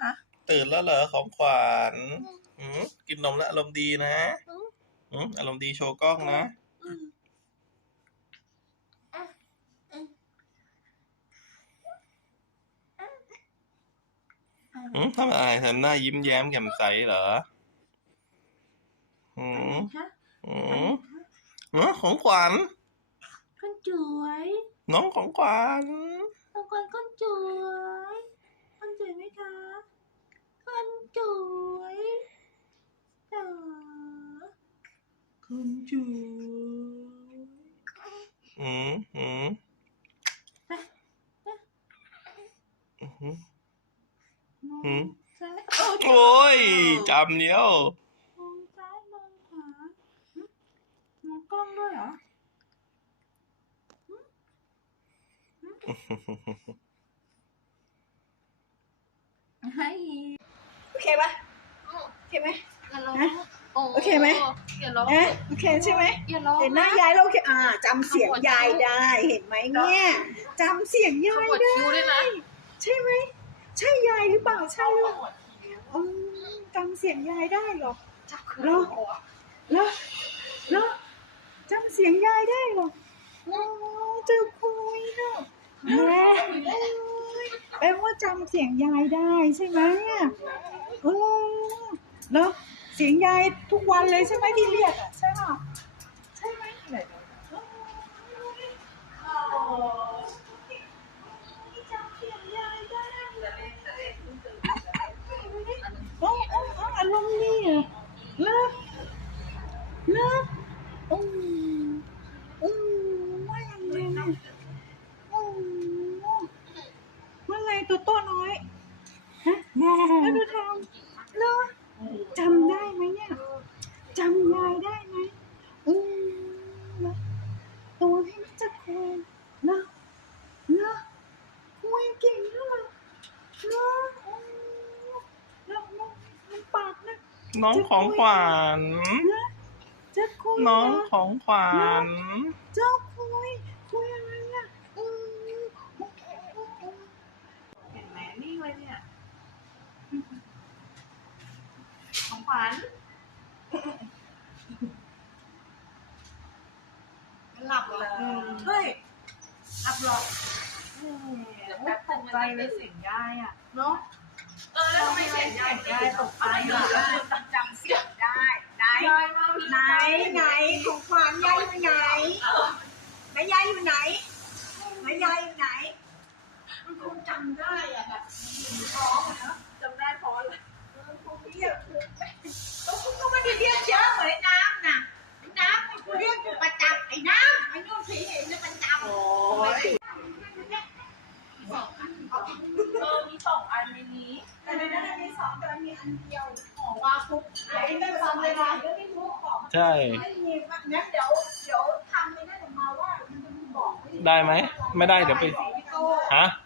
คะ ตื่นแล้วเหรอของขวัญอืมกินนมแล้วอารมณ์ดีนะอืมอืมอารมณ์ดีโชว์กล้องนะอืมอะอืมอะไรอืมทำอะไรทำหน้ายิ้มแย้มแจ่มใสเหรออืมคะอืมอ๋อของขวัญคนสวย น้องของขวัญ บางคนคนสวยคนสวยไหมคะคนสวยจ๋า คนสวยอืมอืมไปไปอืมมองอืมซ้ายโอ้ยจำเนี้ยวมองซ้ายมองขวาหึมองกล้องด้วยเหรอหึหึให้โอเคปะโอเคไหมอย่าร้องฮะ โอ้โอเคไหมอย่าร้องเอ๊ะโอเคใช่ไหมอย่าร้องเห็นหน้ายายแล้วโอเคอ่าจำเสียงยายได้เห็นไหมเนี่ยจำเสียงยาขยมวดได้คิ้วด้วยนะใช่ไหมใช่ยายหรือเปล่าใช่หรือเปล่าอืมจำเสียงยายได้เหรอจับคืเหรอเหรอเหรอจำเสียงยายได้เหรอโอ้เจะคุยเนาะแม่แปลว่าจำเสียงยายได้ใช่ไหมอะโอ้เหรอ เสียงยายทุกวันเลยใช่ไหมที่เรียกอะใช่ป่ะใช่ไหมอ้จำเสียงยายได้โอ้โอ้โอ้อารมณ์ดีอะเลิกเลิกอืมอืมว่ายังไงนะอืมว่าไงตัวโตน้อยฮะแล้วดูทำเลิก จำได้ไหมเนี่ยจำยายได้ไหมอืมตัวให้มันจะคุยเนาะเนาะคุยเก่งเนาะเนาะอืมแล้วแล้วมันปากนะน้องของขวัญนะจะคุยน้องนะของขวัญ เจ้าคุย คุยอะไรอะอืม เห็นไหมนิ่งเลยเนี่ย ของขวัญหลับเหรอเฮ้ยหลับเหรอเดี๋ยวแป๊บตกใจเลยเสียงยายอะเนาะเออแล้วทำไมเสียงยายยายตกใจอะจำเสียงได้ไหนยายมาไหนไหนของขวัญยายอยู่ไหนแม่ยายอยู่ไหนแม่ยายอยู่ไหนมันคงจำได้อะแบบท้องอะเนาะจำได้เพราะอะไรคงเรียกำไอ้นู่นสีเห็นเนี่ยประจำโอ้ยเออมีสองอันในนี้ แต่ในนั้นมีสองแต่มันมีอันเดียวของว่าคุกไอ้ไม่ฟังเลยนะเดี๋ยวไม่รู้ของใช่ไม่มีงั้นเดี๋ยวเดี๋ยวทำไปนั่นออกมาว่ามันจะบอกได้ไหม ไม่ได้เดี๋ยวไปพี่โก้ฮะพ